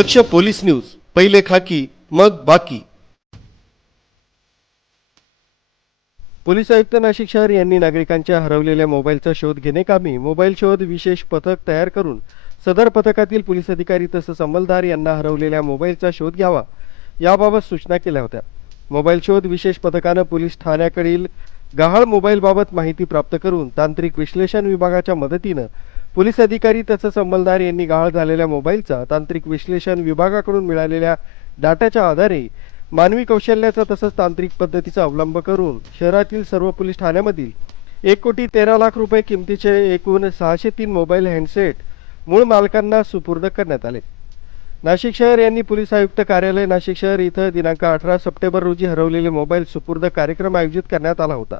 दक्ष police news पहिले खाकी मग बाकी. पोलीस आयुक्त नाशिक शहर यांनी नागरिकांच्या हरवलेल्या मोबाईलचा शोध घेणेकामी मोबाईल शोध विशेष पथक तयार करून सदर पथकातील पोलीस अधिकारी तसंच अंमलदार यांना हरवलेल्या मोबाईलचा शोध घ्यावा याबाबत सूचना केल्या होत्या. मोबाईल शोध विशेष पथकानं पोलीस ठाण्याकडील गहाळ मोबाईलबाबत माहिती प्राप्त करून तांत्रिक विश्लेषण विभागाच्या मदतीनं पोलीस अधिकारी तसंच अंमलदार यांनी गहाळ झालेल्या मोबाईलचा तांत्रिक विश्लेषण विभागाकडून मिळालेल्या डाटाच्या आधारे मानवी कौशल्याचा तसंच तांत्रिक पद्धतीचा अवलंब करून शहरातील सर्व पोलीस ठाण्यामधील एक कोटी तेरा लाख रुपये किमतीचे एकूण सहाशे तीन मोबाईल हँडसेट मूळ मालकांना सुपूर्द करण्यात आले. नाशिक शहर यांनी पोलीस आयुक्त कार्यालय नाशिक शहर इथं दिनांक अठरा सप्टेंबर रोजी हरवलेले मोबाईल सुपूर्द कार्यक्रम आयोजित करण्यात आला होता.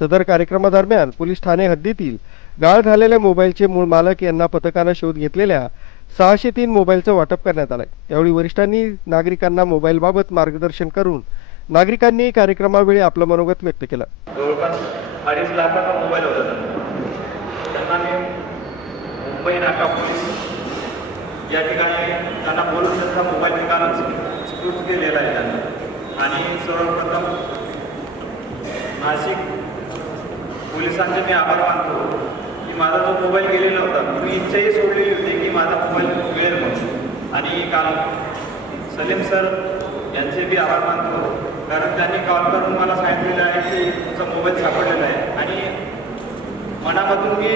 सदर कार्यक्रमादरम्यान पोलीस ठाणे हद्दीतील गाळ झालेल्या मोबाईलचे मूळ मालक यांना पथकानं शोध घेतलेल्या सहाशे तीन मोबाईलचं वाटप करण्यात आलंय. यावेळी वरिष्ठांनी नागरिकांना मोबाईलबाबत मार्गदर्शन करून नागरिकांनी कार्यक्रमावेळी आपलं मनोगत व्यक्त केलं. जवळपास अडीच लाखाचा मोबाईल होता त्यांना मी मुंबई नाका पोलीस या ठिकाणी त्यांना बोलून त्यांचा मोबाईल ठिकाणा स्फूर्त केलेला आहे त्यांना. आणि सर्वप्रथम नाशिक पोलिसांचे मी आभार मानतो. माझा जो मोबाईल गेलेला होता मी इच्छाही सोडलेली होती की माझा मोबाईल मिळेल म्हणून आणि काल सलीम सर यांचे बी आभार मानतो. कारण त्यांनी कॉल करून मला सांगितलेलं आहे की तुमचा मोबाईल सापडलेला आहे. आणि मनामधून मी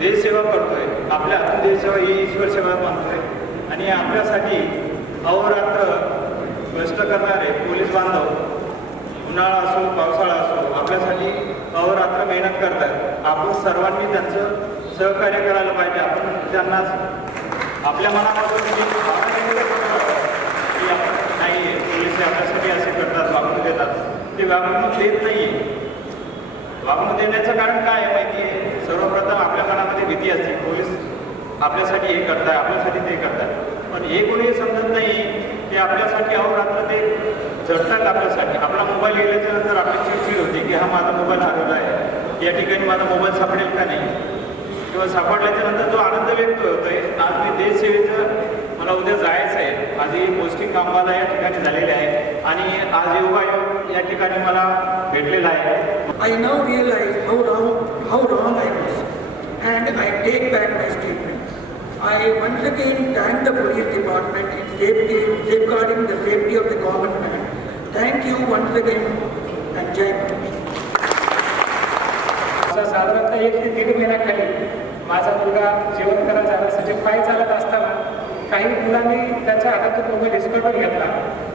देशसेवा करतोय. आपल्या हातून देशसेवा ही ईश्वर सेवा मानतोय. आणि आपल्यासाठी अहोरात्र कष्ट करणारे पोलीस बांधव उन्हाळा असो पावसाळा असो आपल्यासाठी अहोरात्र मेहनत करतात आपण सर्वांनी त्यांचं सहकार्य करायला पाहिजे. आपण त्यांना आपल्या मनापासून की आपण नाही पोलीस आपल्यासाठी असे करतात वागणूक देतात. ते वागणूक देत नाही वागणूक देण्याचं कारण काय आहे माहिती आहे? सर्वप्रथम आपल्या मनामध्ये भीती असते. पोलीस आपल्यासाठी हे करताय आपल्यासाठी ते करताय. पण हे कोणी समजत नाही ते आपल्यासाठी अहोरात्र ते झडतात आपल्यासाठी. आपला मोबाईल गेल्याच्यानंतर आपली चिडचिड होते की हा माझा मोबाईल हरवला आहे. या ठिकाणी माझा मोबाईल सापडेल का नाही? किंवा सापडल्याच्या नंतर जो आनंद व्यक्त होतोय आज मी देशसेवेचं मला उद्या जायचं आहे. माझी पोस्टिंग कामवाला या ठिकाणी झालेले आहे आणि आज योगायोग या ठिकाणी मला भेटलेला आहे. I now realize how wrong how wrong I was, and I take back. I once again thank the police department in safety, safeguarding the safety of the common man. Thank you once again, and Jai साधारणतः एक ते दीड महिन्याखाली माझा मुलगा जेवण करायला जाण्यासाठी पाय चालत असताना काही मुलांनी त्याच्या हातातून मोबाईल हिसकडून घेतला.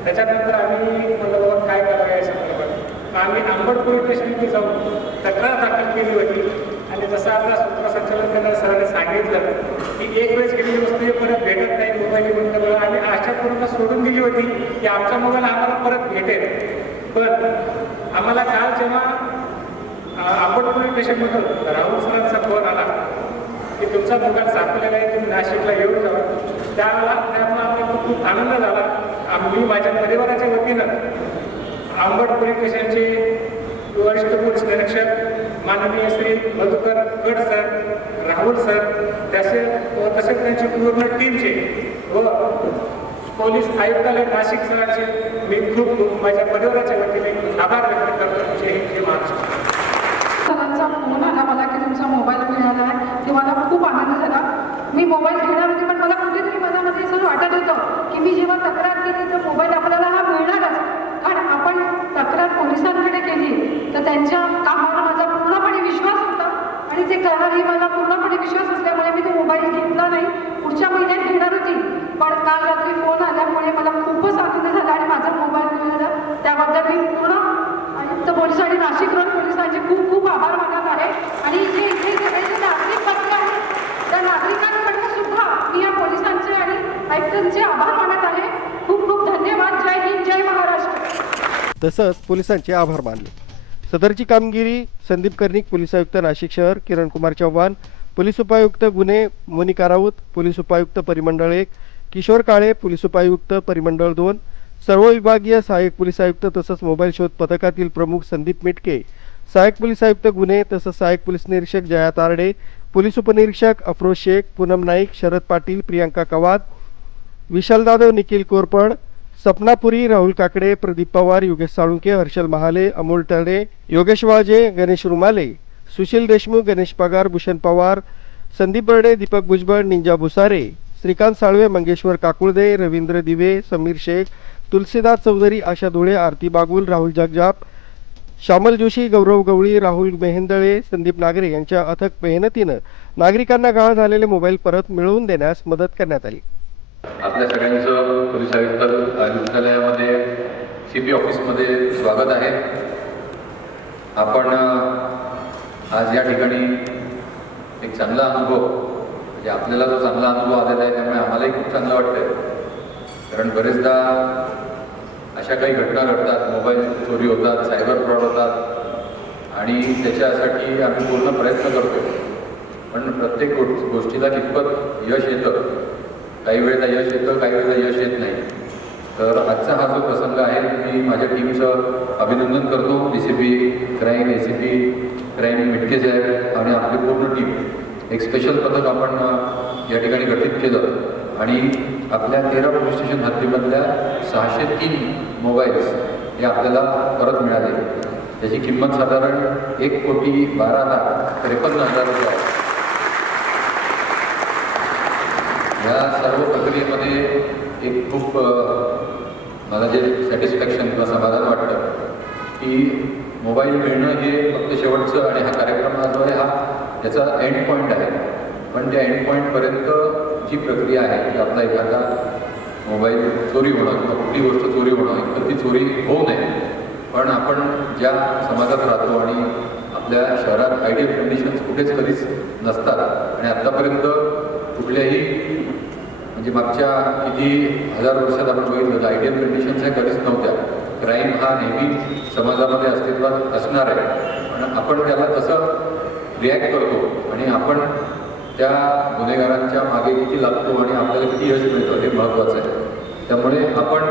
त्याच्यानंतर आम्ही म्हणलं बाबा काय करावं या संदर्भात आम्ही आंबट पोलीस स्टेशनमध्ये जाऊन तक्रार दाखल केली होती. आणि जसं आता सूत्रसंचालन करणाऱ्या सरांनी सांगितलं की एक वेळेस गेलेली वस्तू हे परत भेटत नाही मोबाईल घेऊन आम्ही आशा पूर्ण सोडून दिली होती की आमचा मोबाईल आम्हाला परत भेटेल. पण आम्हाला काल जेव्हा आपण पोलीस स्टेशनमधून राहुल सरांचा फोन आला की तुमचा मोबाईल सापडलेला आहे तुम्ही नाशिकला येऊन जावा त्यावेळेला त्यामुळे आपल्याला खूप आनंद झाला. आम्ही माझ्या परिवाराच्या वतीनं आंबट पोलीस स्टेशनचे वरिष्ठ पोलीस निरीक्षक माननीय श्री मधुकर गड सर राहुल सर त्याचे व तसेच त्यांची पूर्ण टीमचे व पोलीस आयुक्तालय नाशिक सरांचे मी खूप खूप माझ्या परिवाराच्या वतीने आभार व्यक्त करतो. जय हिंद जय महाराष्ट्र. सरांचा फोन आला मला की तुमचा मोबाईल मिळाला आहे. ते मला खूप आनंद झाला. मी मोबाईल घेणार होते पण मला कुठेतरी मनामध्ये असं वाटत होतं की मी जेव्हा तक्रार केली तर मोबाईल आपल्याला हा मिळणारच कारण आपण तक्रार पोलिसांकडे केली तर त्यांच्या कामावर माझा पूर्णपणे विश्वास होता आणि ते करणारही मला पूर्णपणे विश्वास असल्यामुळे मी तो मोबाईल घेतला नाही. पुढच्या महिन्यात घेणार होती. पण काल रात्री फोन आल्यामुळे मला खूपच आनंद झाला आणि माझा मोबाईल मिळाला. त्याबद्दल मी पूर्ण आयुक्त पोलीस आणि नाशिक रोड पोलिसांचे खूप खूप आभार मानत आहे. आणि जे इथे सगळे जे नागरिक बसले आहेत त्या नागरिकांकडनं सुद्धा मी या पोलिसांचे आणि आयुक्तांचे आभार मानत आहे. खूप खूप धन्यवाद. जय हिंद जय महाराष्ट्र. तसंच पोलिसांचे आभार मानले. सदरची कामगिरी संदीप कर्णिक पोलीस आयुक्त नाशिक शहर किरण कुमार चव्हाण पोलीस उपायुक्त गुन्हे मोनिका राऊत पोलीस उपायुक्त परिमंडळ एक किशोर काळे पोलीस उपायुक्त परिमंडळ दोन सर्व विभागीय सहाय्यक पोलीस आयुक्त तसंच मोबाईल शोध पथकातील प्रमुख संदीप मिटके सहाय्यक पोलीस आयुक्त गुन्हे तसंच सहाय्यक पोलीस निरीक्षक जया तारडे पोलीस उपनिरीक्षक अफरोज शेख पूनम नाईक शरद पाटील प्रियांका कवाद विशाल जाधव निखिल कोरपड सपनापुरी राहुल काकडे प्रदीप पवार योगेश साळुंके हर्षल महाले अमोल टळे योगेश वाजे गणेश रुमाले सुशील देशमुख गणेश पगार भूषण पवार संदीप बर्डे दीपक भुजबळ निंजा भुसारे श्रीकांत साळवे मंगेश्वर काकुळदे रवींद्र दिवे समीर शेख तुलसीदास चौधरी आशा धुळे आरती बागुल राहुल जगजाप श्यामल जोशी गौरव गवळी राहुल मेहेंदळे संदीप नागरे यांच्या अथक मेहनतीनं नागरिकांना गहाळ झालेले मोबाईल परत मिळवून देण्यास मदत करण्यात आली. आपल्या सगळ्यांचं पोलीस आयुक्त आयुक्तालयामध्ये सी पी ऑफिसमध्ये स्वागत आहे. आपण आज या ठिकाणी एक चांगला अनुभव म्हणजे आपल्याला जो चांगला अनुभव आलेला आहे त्यामुळे आम्हालाही खूप चांगलं वाटतंय. कारण बरेचदा अशा काही घटना घडतात मोबाईल चोरी होतात सायबर फ्रॉड होतात आणि त्याच्यासाठी आम्ही पूर्ण प्रयत्न करतो पण प्रत्येक गो गोष्टीला कितपत यश येतं? काही वेळेला यश येतं काही वेळेला यश येत नाही. तर आजचा हा जो प्रसंग आहे मी माझ्या टीमचं अभिनंदन करतो. D C P crime A C P crime Mitke साहेब आणि आपली पूर्ण टीम एक स्पेशल पथक आपण या ठिकाणी गठीत केलं. आणि आपल्या तेरा पोलीस स्टेशन हद्दीमधल्या सहाशे तीन मोबाईल्स हे आपल्याला परत मिळाले. त्याची किंमत साधारण एक कोटी बारा लाख त्रेपन्न हजार रुपये या सर्व प्रक्रियेमध्ये एक खूप मला जे सॅटिस्फॅक्शन किंवा समाधान वाटतं की मोबाईल मिळणं हे फक्त शेवटचं आणि हा कार्यक्रम हा जो आहे हा याचा एंड पॉईंट आहे. पण त्या एंड पॉईंटपर्यंत जी प्रक्रिया आहे की आपला एखादा मोबाईल चोरी होणं किंवा कुठली गोष्ट चोरी होणं एकतर ती चोरी होऊ नये. पण आपण ज्या समाजात राहतो आणि आपल्या शहरात आयडियल कंडिशन्स कुठेच कधीच नसतात आणि आत्तापर्यंत कुठल्याही म्हणजे मागच्या किती हजार वर्षात आपण बघितलं तर आयडियल कंडिशन्स ह्या कधीच नव्हत्या. क्राईम हा नेहमी समाजामध्ये अस्तित्वात असणार आहे. पण आपण त्याला कसं रिॲक्ट करतो आणि आपण त्या गुन्हेगारांच्या मागे किती लागतो आणि आपल्याला किती यश मिळतं हे महत्त्वाचं आहे. त्यामुळे आपण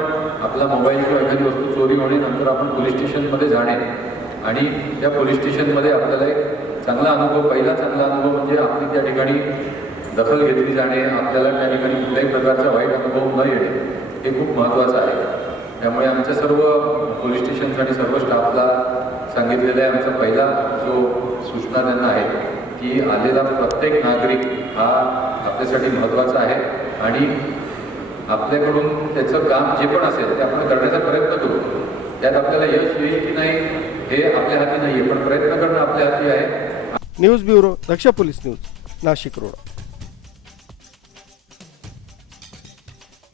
आपला मोबाईल किंवा एखादी वस्तू चोरी होणे नंतर आपण पोलीस स्टेशनमध्ये जाणे आणि त्या पोलीस स्टेशनमध्ये आपल्याला एक चांगला अनुभव पहिला चांगला अनुभव म्हणजे आपली त्या ठिकाणी दखल घेतली जाणे आपल्याला त्या ठिकाणी कुठल्याही प्रकारचा वाईट अनुभव न येणे हे खूप महत्त्वाचं आहे. त्यामुळे आमच्या सर्व पोलीस स्टेशनसाठी सर्व स्टाफला सांगितलेलं आहे आमचा पहिला जो सूचना त्यांना आहे की आलेला प्रत्येक नागरिक हा आपल्यासाठी महत्त्वाचा आहे आणि आपल्याकडून त्याचं काम जे पण असेल ते आपण करण्याचा प्रयत्न करू. त्यात आपल्याला यश येईल की नाही हे आपल्या हाती नाही आहे पण प्रयत्न करणं आपल्या हाती आहे. News bureau Daksh police news Nashik road.